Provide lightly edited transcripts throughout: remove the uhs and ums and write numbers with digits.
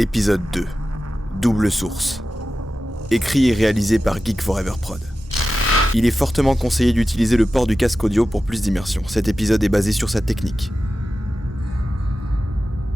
Épisode 2. Double source. Écrit et réalisé par Geek Forever Prod. Il est fortement conseillé d'utiliser le port du casque audio pour plus d'immersion. Cet épisode est basé sur sa technique.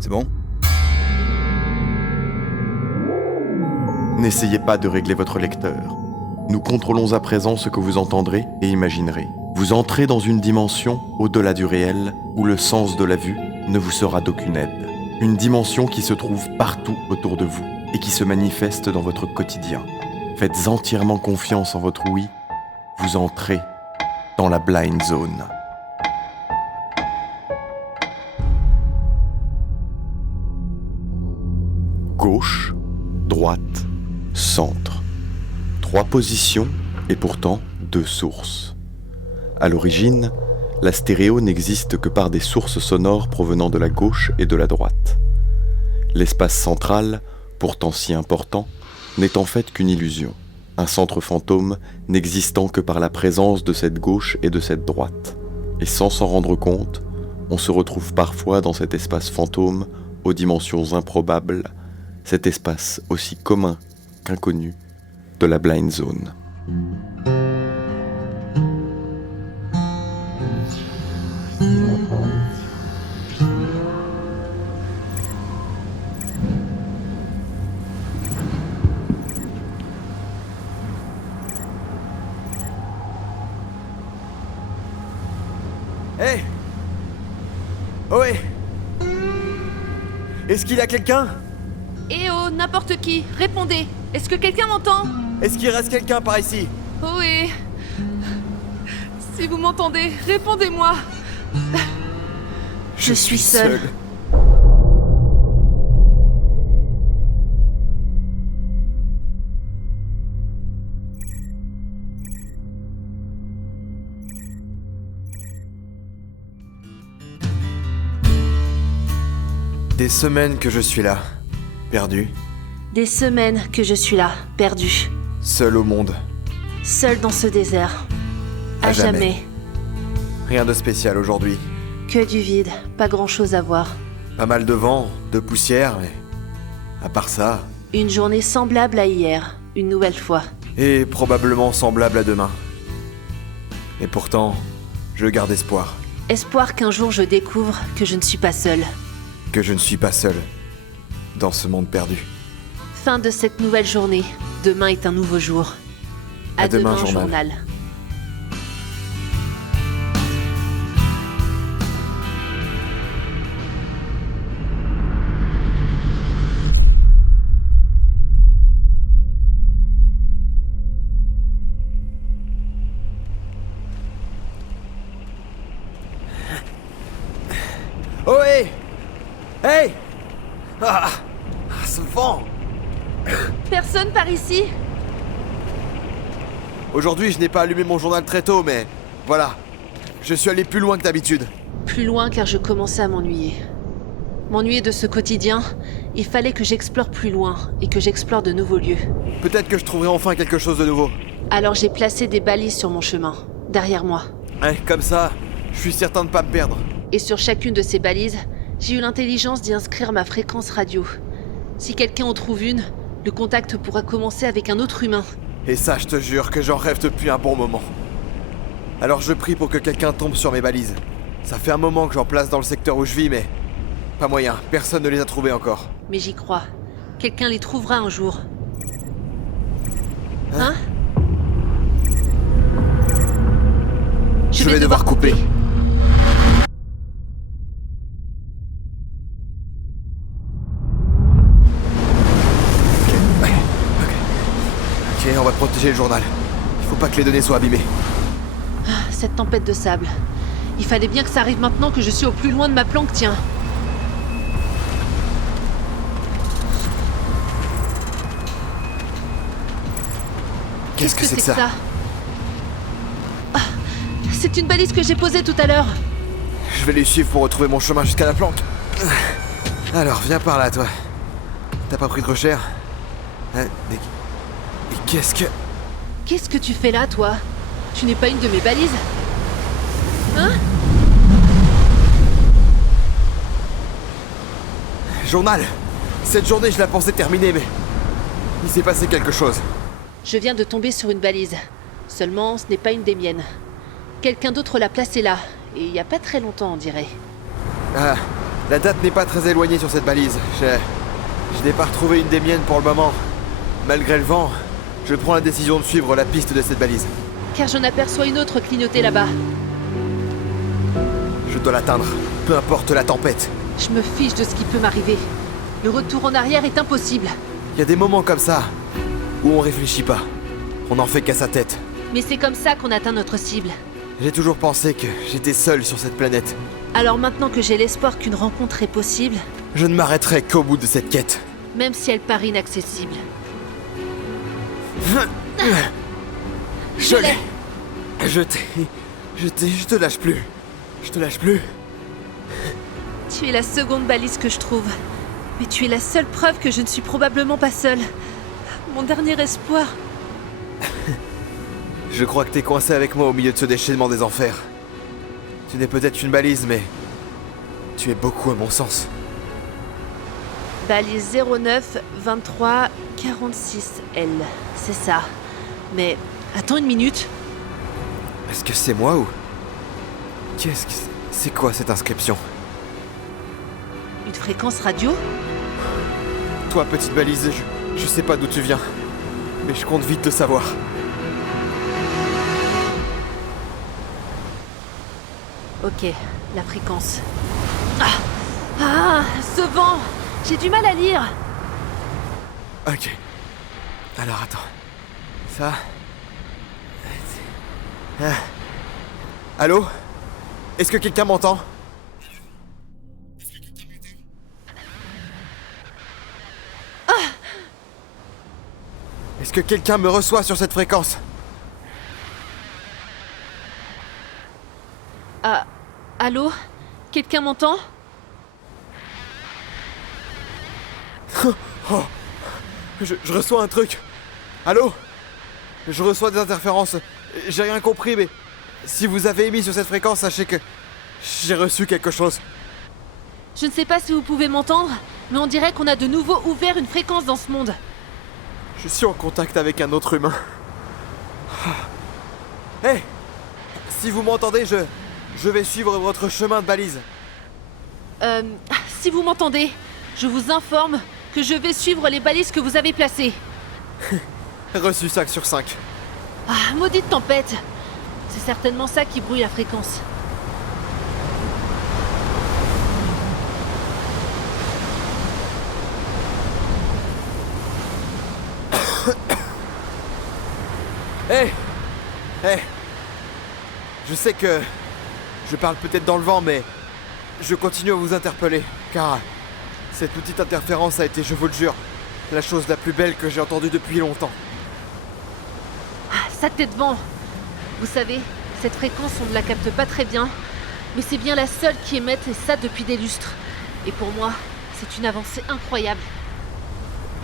C'est bon ? N'essayez pas de régler votre lecteur. Nous contrôlons à présent ce que vous entendrez et imaginerez. Vous entrez dans une dimension au-delà du réel où le sens de la vue ne vous sera d'aucune aide. Une dimension qui se trouve partout autour de vous et qui se manifeste dans votre quotidien. Faites entièrement confiance en votre ouïe. Vous entrez dans la blind zone. Gauche, droite, centre. 3 positions et pourtant 2 sources. À l'origine, la stéréo n'existe que par des sources sonores provenant de la gauche et de la droite. L'espace central, pourtant si important, n'est en fait qu'une illusion, un centre fantôme n'existant que par la présence de cette gauche et de cette droite. Et sans s'en rendre compte, on se retrouve parfois dans cet espace fantôme aux dimensions improbables, cet espace aussi commun qu'inconnu de la blind zone. Hey ! Ohé ! Est-ce qu'il y a quelqu'un ? Eh oh, n'importe qui, répondez. Est-ce que quelqu'un m'entend ? Est-ce qu'il reste quelqu'un par ici ? Ohé. Si vous m'entendez, répondez-moi. Je suis seule. Des semaines que je suis là, perdu, Des semaines que je suis là, perdue, seul au monde. seule dans ce désert. À À jamais. jamais. Rien de spécial aujourd'hui. Que du vide, pas grand-chose à voir. Pas mal de vent, de poussière, mais à part ça, Une journée semblable à hier, une nouvelle fois. et probablement semblable à demain. Et pourtant, je garde espoir Espoir qu'un jour je découvre que je ne suis pas seule. que je ne suis pas seul dans ce monde perdu. Fin de cette nouvelle journée. Demain est un nouveau jour. À demain, demain, journal. Oh hey! Hey! Ce vent! Personne par ici ? Aujourd'hui, je n'ai pas allumé mon journal très tôt, mais voilà. Je suis allé plus loin que d'habitude. Plus loin car je commençais à m'ennuyer. M'ennuyer de ce quotidien, il fallait que j'explore plus loin et que j'explore de nouveaux lieux. Peut-être que je trouverai enfin quelque chose de nouveau. Alors j'ai placé des balises sur mon chemin, derrière moi. Comme ça, je suis certain de pas me perdre. Et sur chacune de ces balises, j'ai eu l'intelligence d'y inscrire ma fréquence radio. Si quelqu'un en trouve une, le contact pourra commencer avec un autre humain. Et ça, je te jure que j'en rêve depuis un bon moment. Alors je prie pour que quelqu'un tombe sur mes balises. Ça fait un moment que j'en place dans le secteur où je vis, mais pas moyen, personne ne les a trouvées encore. Mais j'y crois. Quelqu'un les trouvera un jour. Hein ? Je vais devoir couper. Ok, on va protéger le journal. Il faut pas que les données soient abîmées. Cette tempête de sable. Il fallait bien que ça arrive maintenant que je suis au plus loin de ma planque, tiens. Qu'est-ce que c'est que ça? Ah, c'est une balise que j'ai posée tout à l'heure. Je vais les suivre pour retrouver mon chemin jusqu'à la planque. Alors, viens par là, toi. T'as pas pris trop cher? Mais qu'est-ce que... Qu'est-ce que tu fais là, toi? Tu n'es pas une de mes balises? Hein? Journal! Cette journée, je la pensais terminée, mais... il s'est passé quelque chose. Je viens de tomber sur une balise. Seulement, ce n'est pas une des miennes. Quelqu'un d'autre l'a placée là, et il n'y a pas très longtemps, on dirait. Ah, la date n'est pas très éloignée sur cette balise. Je n'ai pas retrouvé une des miennes pour le moment. Malgré le vent, je prends la décision de suivre la piste de cette balise. Car j'en aperçois une autre clignotée là-bas. Je dois l'atteindre, peu importe la tempête. Je me fiche de ce qui peut m'arriver. Le retour en arrière est impossible. Il y a des moments comme ça, où on réfléchit pas. On n'en fait qu'à sa tête. Mais c'est comme ça qu'on atteint notre cible. J'ai toujours pensé que j'étais seul sur cette planète. Alors maintenant que j'ai l'espoir qu'une rencontre est possible, Je ne m'arrêterai qu'au bout de cette quête. même si elle paraît inaccessible. Je l'ai. Je te lâche plus. Je te lâche plus. Tu es la seconde balise que je trouve. Mais tu es la seule preuve que je ne suis probablement pas seule. Mon dernier espoir. Je crois que t'es coincé avec moi au milieu de ce déchaînement des enfers. Tu n'es peut-être une balise, mais... tu es beaucoup à mon sens. Balise 09 23 46 L. C'est ça. Mais attends une minute. Est-ce que c'est moi ou... qu'est-ce que c'est quoi cette inscription? Une fréquence radio? Toi, petite balise, je sais pas d'où tu viens. Mais je compte vite le savoir. Ok, la fréquence. Ah, ce vent! J'ai du mal à lire. Ok. Alors attends. Ça... Ah. Allô? Est-ce que quelqu'un m'entend? Est-ce que quelqu'un me reçoit sur cette fréquence? Ah, allô? Quelqu'un m'entend? Oh. Je reçois un truc. Allô? Je reçois des interférences. J'ai rien compris, mais... si vous avez émis sur cette fréquence, sachez que... j'ai reçu quelque chose. Je ne sais pas si vous pouvez m'entendre, mais on dirait qu'on a de nouveau ouvert une fréquence dans ce monde. Je suis en contact avec un autre humain. Hé! Si vous m'entendez, je vais suivre votre chemin de balise. Si vous m'entendez, je vous informe que je vais suivre les balises que vous avez placées. Reçu 5 sur 5. Ah, maudite tempête! C'est certainement ça qui brouille la fréquence. Hé! Hé! Je sais que... je parle peut-être dans le vent, mais... je continue à vous interpeller, car... cette petite interférence a été, je vous le jure, la chose la plus belle que j'ai entendue depuis longtemps. Ah, ça tête vent! Vous savez, cette fréquence, on ne la capte pas très bien, mais c'est bien la seule qui émette, et ça depuis des lustres. Et pour moi, c'est une avancée incroyable.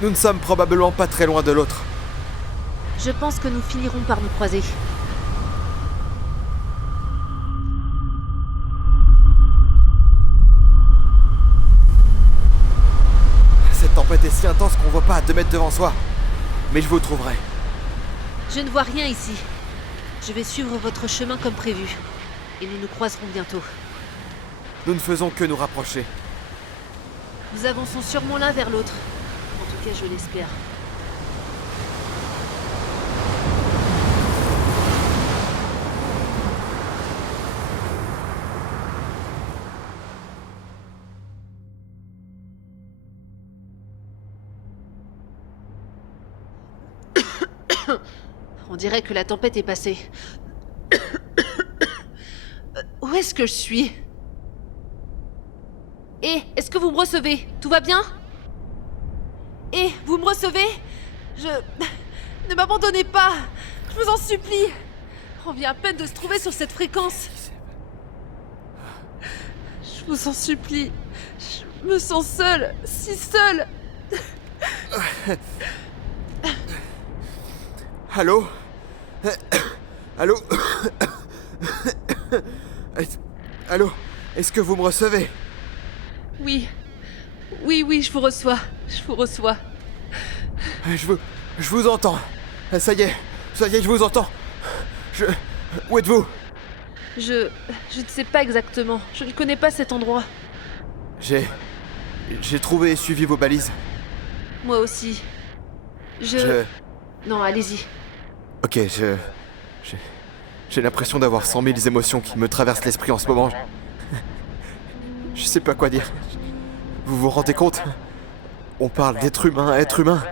Nous ne sommes probablement pas très loin de l'autre. Je pense que nous finirons par nous croiser. Cette tempête est si intense qu'on voit pas à 2 mètres devant soi. Mais je vous trouverai. Je ne vois rien ici. Je vais suivre votre chemin comme prévu. Et nous nous croiserons bientôt. Nous ne faisons que nous rapprocher. Nous avançons sûrement l'un vers l'autre. En tout cas, je l'espère. On dirait que la tempête est passée. Où est-ce que je suis? Est-ce que vous me recevez? Tout va bien? Vous me recevez? Ne m'abandonnez pas! Je vous en supplie! On vient à peine de se trouver sur cette fréquence. Je vous en supplie. Je me sens seule, si seule. Allô? Allô? Allô? Est-ce que vous me recevez? Oui, Oui, je vous reçois. Je vous reçois. Je vous entends. Ça y est, je vous entends. Où êtes-vous? Je ne sais pas exactement. Je ne connais pas cet endroit. J'ai trouvé et suivi vos balises. Moi aussi. Non, allez-y. Ok, j'ai l'impression d'avoir 100 000 émotions qui me traversent l'esprit en ce moment. Je sais pas quoi dire. Vous vous rendez compte? On parle d'être humain à être humain.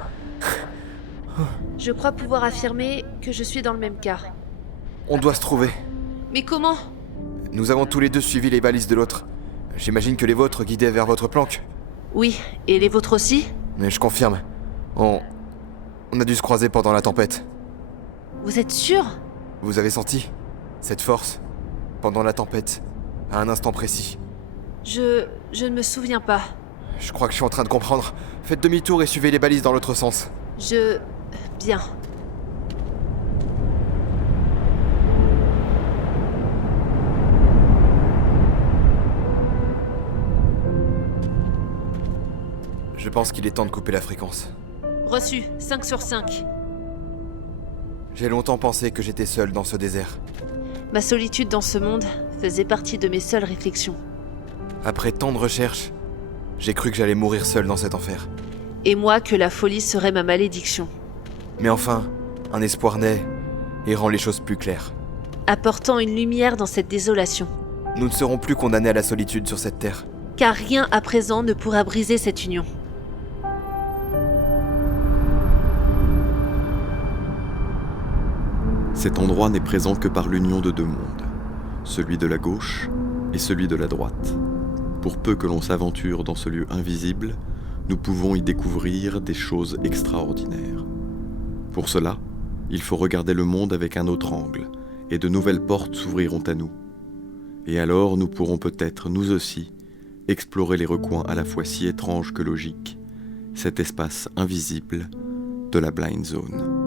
Je crois pouvoir affirmer que je suis dans le même cas. On doit se trouver. Mais comment? Nous avons tous les deux suivi les balises de l'autre. J'imagine que les vôtres guidaient vers votre planque. Oui, et les vôtres aussi? Mais je confirme. On a dû se croiser pendant la tempête. Vous êtes sûr? Vous avez senti cette force pendant la tempête, à un instant précis. Je ne me souviens pas. Je crois que je suis en train de comprendre. Faites demi-tour et suivez les balises dans l'autre sens. Bien. Je pense qu'il est temps de couper la fréquence. Reçu, 5 sur 5. J'ai longtemps pensé que j'étais seul dans ce désert. Ma solitude dans ce monde faisait partie de mes seules réflexions. Après tant de recherches, j'ai cru que j'allais mourir seul dans cet enfer. Et moi que la folie serait ma malédiction. Mais enfin, un espoir naît et rend les choses plus claires. Apportant une lumière dans cette désolation. Nous ne serons plus condamnés à la solitude sur cette terre. Car rien à présent ne pourra briser cette union. Cet endroit n'est présent que par l'union de deux mondes, celui de la gauche et celui de la droite. Pour peu que l'on s'aventure dans ce lieu invisible, nous pouvons y découvrir des choses extraordinaires. Pour cela, il faut regarder le monde avec un autre angle, et de nouvelles portes s'ouvriront à nous. Et alors nous pourrons peut-être, nous aussi, explorer les recoins à la fois si étranges que logiques, cet espace invisible de la Blind Zone.